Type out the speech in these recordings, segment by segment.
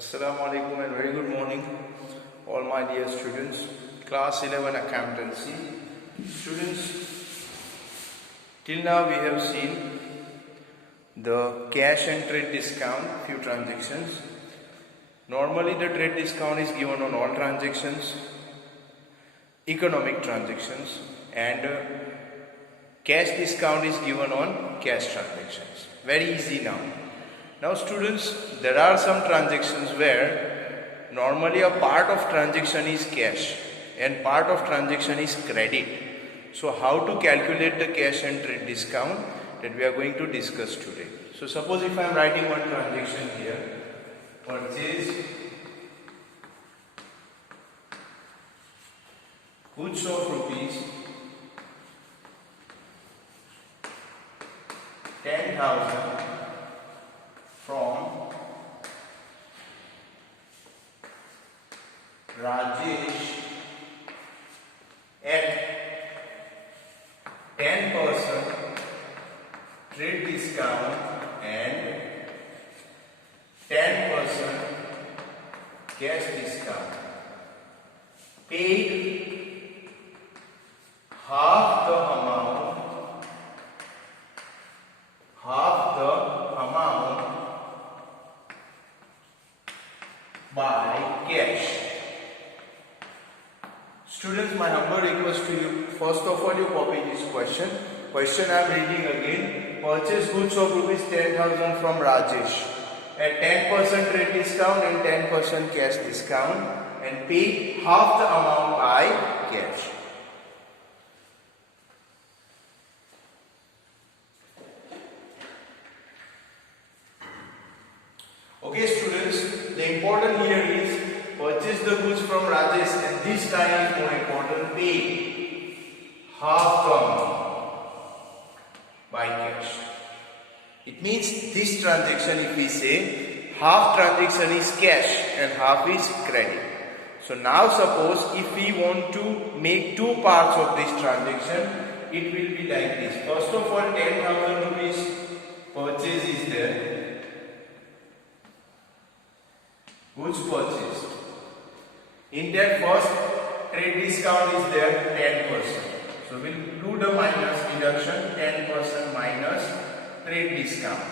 Assalamu alaikum and very good morning all my dear students. Class 11 accountancy. Students, till now we have seen the cash and trade discount, few transactions. Normally the trade discount is given on all transactions, economic transactions, and cash discount is given on cash transactions. Very easy now. Now students, there are some transactions where normally a part of transaction is cash and part of transaction is credit. So how to calculate the cash and trade discount, that we are going to discuss today. So suppose if I am writing one transaction here, purchase goods of rupees 10,000 from Rajesh at 10% trade discount and 10% cash discount. Paid half the amount by cash. Students, my humble request to you, first of all you copy this question. Question I am reading again. Purchase goods of rupees 10,000 from Rajesh at 10% trade discount and 10% cash discount and pay half the amount by cash. Okay students, the important here is purchase the goods from Rajesh, and this time is more important, pay half the amount by cash. It means this transaction, if we say half transaction is cash and half is credit. So now suppose if we want to make two parts of this transaction, it will be like this. First of all, 10,000 rupees purchase is there. Goods purchased. In that first trade discount is there 10%. So we will do the minus deduction, 10% minus trade discount.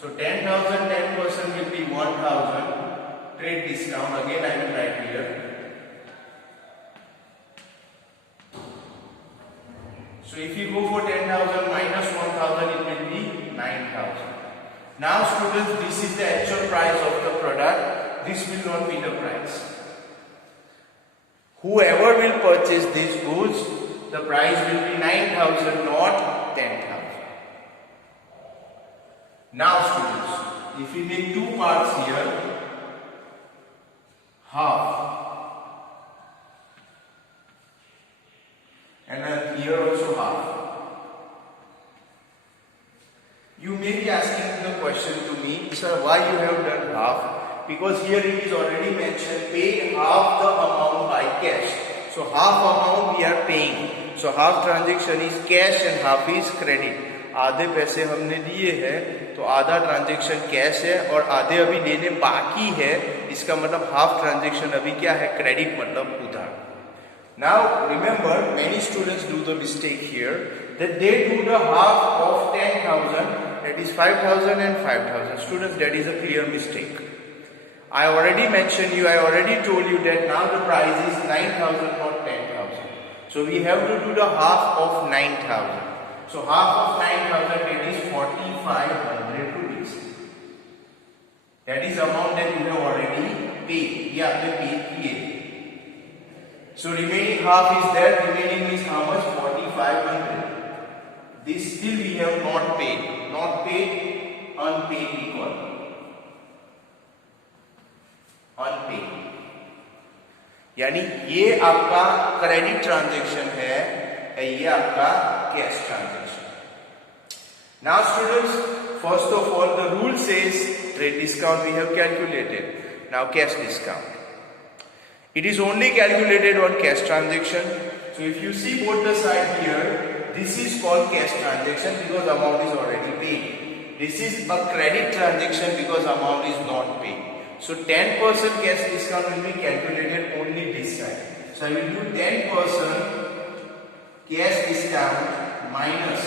So 10,000, 10% will be 1,000 trade discount. Again I will write here. So if you go for 10,000 minus 1,000, it will be 9,000. Now students, this is the actual price of the product. This will not be the price. Whoever will purchase these goods, the price will be 9,000, not 10,000. Now students, if we make two parts here, half, and then here also half. You may be asking the question to me, sir, why you have done half? Because here it is already mentioned, pay half the amount by cash. So half amount we are paying. So half transaction is cash and half is credit. आधे पैसे हमने दिए हैं, तो आधा transaction cash है और आधे अभी देने बाकी है. इसका मतलब हाफ ट्रांजेक्शन अभी क्या है, क्रेडिट मतलब उधार. Now remember, many students do the mistake here that they do the half of 10,000, that is 5,000 and 5,000. Students, that is a clear mistake. I already mentioned you, I already told you that now the price is 9,000, not 10,000. So we have to do the half of 9,000. So half of 9,000, that is 4,500 rupees. That is amount that you have already paid. ये आपने paid किए. So remaining half is there. Remaining is how much? 4,500. This still we have not paid. Not paid, unpaid equal. Unpaid. यानी ये आपका credit transaction है, ये आपका cash transaction. Now students, first of all the rule says trade discount we have calculated. Now cash discount. It is only calculated on cash transaction. So if you see both the side here, this is called cash transaction because amount is already paid. This is a credit transaction because amount is not paid. So 10% cash discount will be calculated only this side. So I will do 10% cash discount minus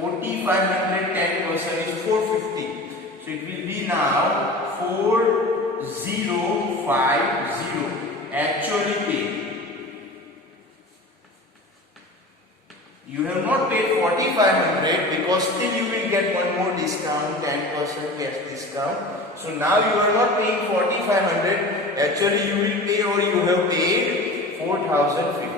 4500, 10% is 450. So it will be now 4050 actually paid. You have not paid 4500 because still you will get one more discount, 10% cash discount. So now you are not paying 4500, actually you will pay, or you have paid 4050.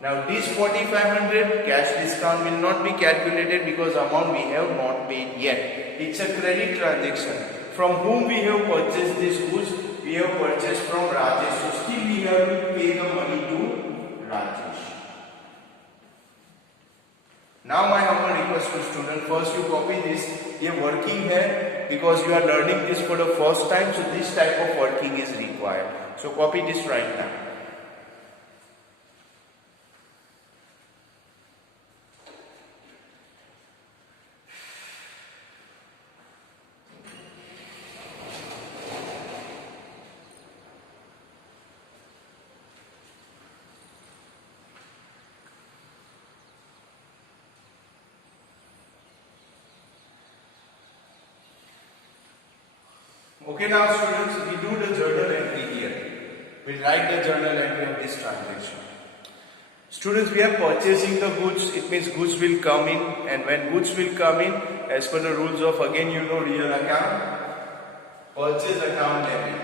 Now this 4500 cash discount will not be calculated because amount we have not paid yet. It's a credit transaction. From whom we have purchased this goods? We have purchased from Rajesh. So still we have to pay the money to Rajesh. Now my humble request to student, first you copy this. ये working है because you are learning this for the first time. So this type of working is required. So copy this right now. Okay, now students, we do the journal entry here. We'll write the journal entry of this transaction. Students, we are purchasing the goods. It means goods will come in, and when goods will come in, as per the rules of, again you know, real account, purchase account debit.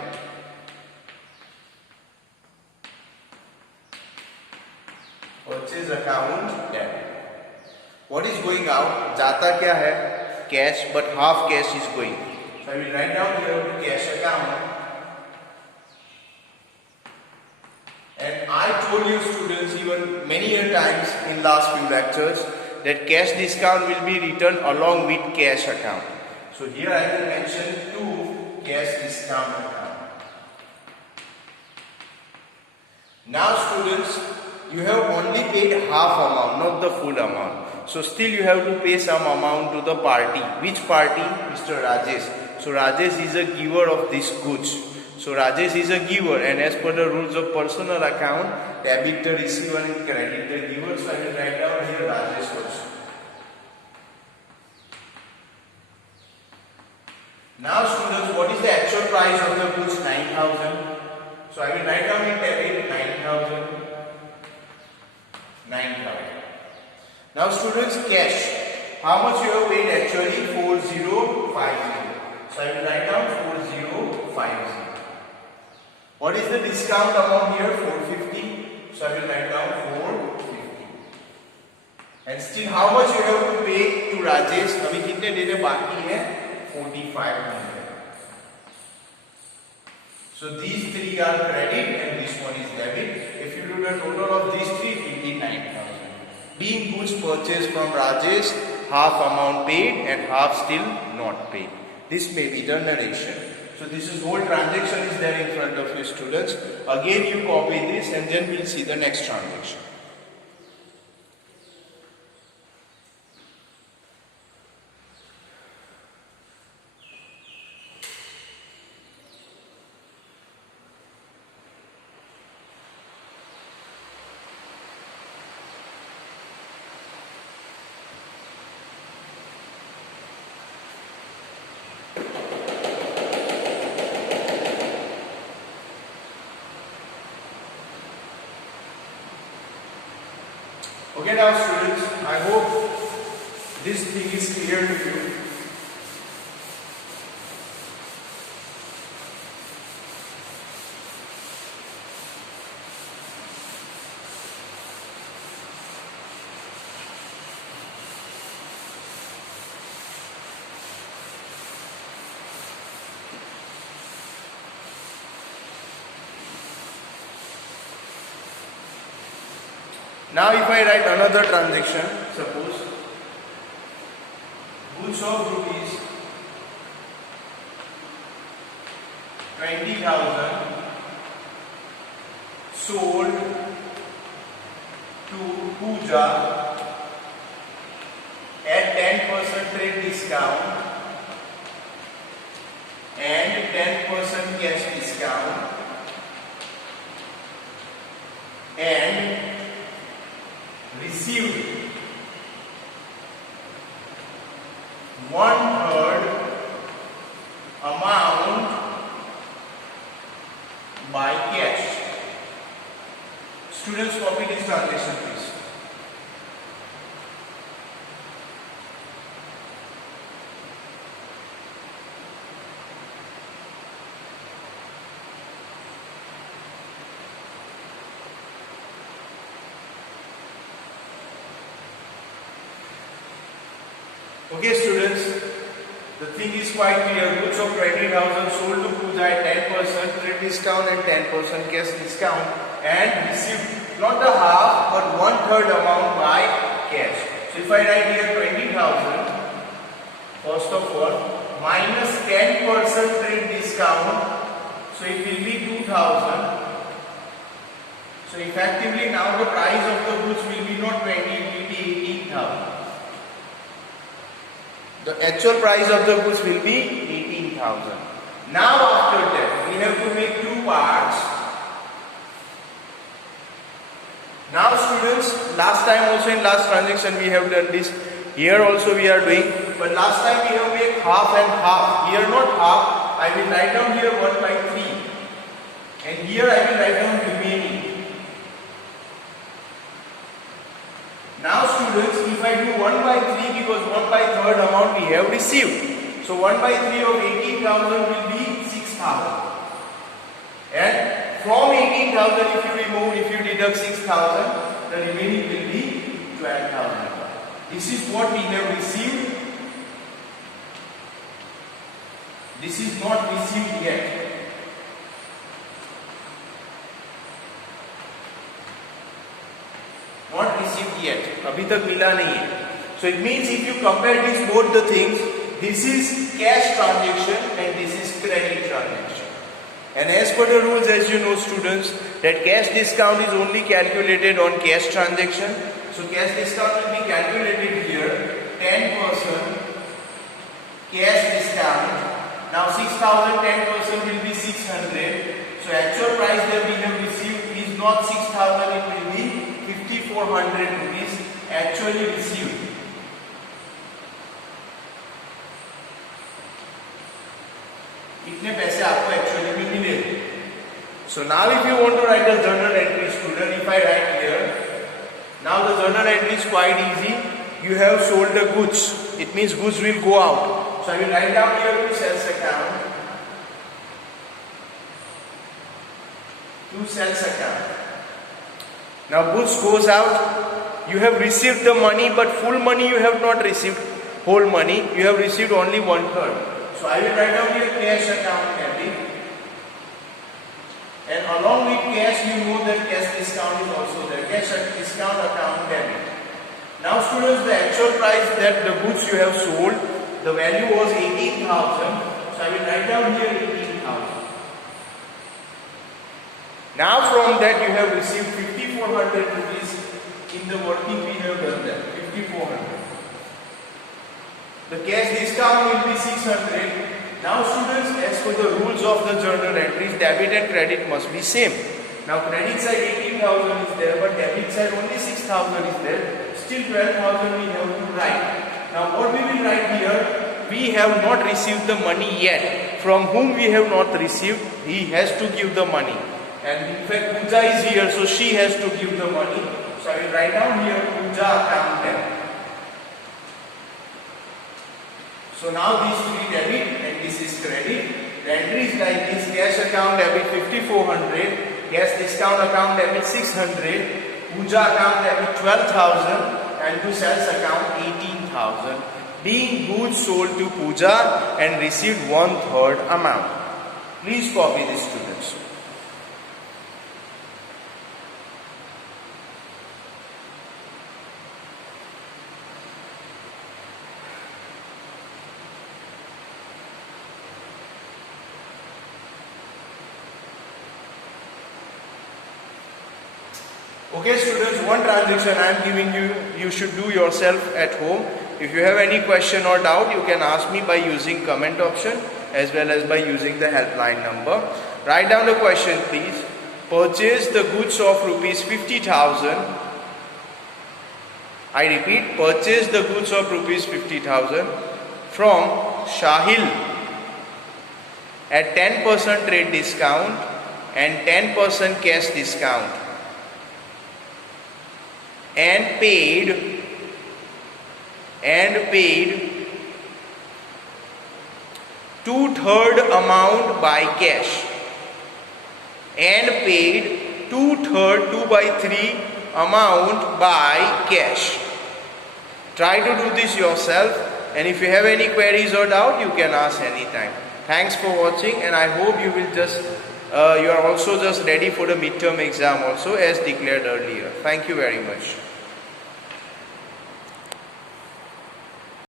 Purchase account debit. What is going out? जाता क्या है? Cash, but half cash is going. So I will write down here the cash account. And I told you students even many times in last few lectures that cash discount will be written along with cash account. So here I will mention two cash discount account. Now students, you have only paid half amount, not the full amount. So still you have to pay some amount to the party. Which party? Mr. Rajesh. So Rajesh is a giver of these goods. So Rajesh is a giver, and as per the rules of personal account, debit the receiver and credit the giver. So I will write down here Rajesh also. Now students, what is the actual price of the goods? 9,000. So I will write down in debit 9,000. 9,000. Now students, cash. How much you have paid actually? 4050. So I will write down 4050. What is the discount amount here? 450. So I will write down 450. And still how much you have to pay to Rajesh? अभी कितने देने बाकी हैं? 4500. So these three are credit and this one is debit. If you do the total of these three, it will be 9,000. Being goods purchased from Rajesh, half amount paid and half still not paid. This may be the narration. So this is whole transaction is there in front of you students. Again you copy this and then we'll see the next transaction. Okay, now students, I hope this thing is clear to you. Now if I write another transaction, suppose goods of rupees 20,000 sold to Pooja at 10% trade discount and 10% cash discount and received 1/3 amount by cash. Students, copy this transaction please. Okay students, the thing is quite clear. Goods of 20,000 sold to Pooja at 10% trade discount and 10% cash discount and received not the half but 1/3 amount by cash. So if I write here 20,000, first of all, minus 10% trade discount, so it will be 2,000. So effectively now the price of the goods will be not 20, it will be 18,000. The actual price of the goods will be 18,000. Now after that, we have to make two parts. Now students, last time also in last transaction we have done this. Here also we are doing, but last time we have made half and half. Here not half, I will write down here 1/3. And here I will write down remaining. Now students, if I do 1/3 because 1/3 amount we have received. So 1/3 of 18,000 will be 6,000. And from 18,000 if you remove, if you deduct 6,000, the remaining will be 12,000. This is what we have received. This is not received yet. Not received yet. अभी तक मिला नहीं है. So it means if you compare these both the things, this is cash transaction and this is credit transaction. And as per the rules, as you know students, that cash discount is only calculated on cash transaction. So cash discount will be calculated here, 10% cash discount. Now 6,000, 10% will be 600. So actual price that we have received is not 6,000, it will be 5,400 rupees actually received. इतने पैसे आपको actually में मिले. So now if you want to write the journal entry student, if I write here, now the journal entry is quite easy. You have sold the goods, it means goods will go out. So I will write down here to sales account, to sales account. Now goods goes out, you have received the money but full money you have not received, whole money, you have received only 1/3. So I will write down here cash account debit, and along with cash you know that cash discount is also there, cash discount account debit. Now students, the actual price that the goods you have sold, the value was 18,000, so I will write down here 18,000. Now from that you have received 5,400 rupees in the working we have done that, 5,400. The cash discount will be 600. Now students, as per the rules of the journal entries, debit and credit must be same. Now credit side 18,000 is there, but debit side only 6,000 is there. Still 12,000 we have to write. Now what we will write here, we have not received the money yet. From whom we have not received, he has to give the money. And in fact Pooja is here, so she has to give the money. So I will write down here Pooja account debit. So now these three debit and this is credit. The entry is like this: cash account debit 5,400, cash discount account debit 600, Pooja account debit 12,000, and to sales account 18,000. Being goods sold to Pooja and received 1/3 amount. Please copy this students. Okay students, one transaction I am giving you, you should do yourself at home. If you have any question or doubt, you can ask me by using comment option. as well as by using the helpline number. Write down the question please. Purchase the goods of rupees 50,000. I repeat, purchase the goods of rupees 50,000 from Shahil at 10% trade discount and 10% cash discount, and paid 2/3 amount by cash and paid 2/3 2/3 amount by cash. Try to do this yourself, and if you have any queries or doubt, you can ask anytime. Thanks for watching, and I hope you will you are also just ready for the midterm exam also as declared earlier. Thank you very much.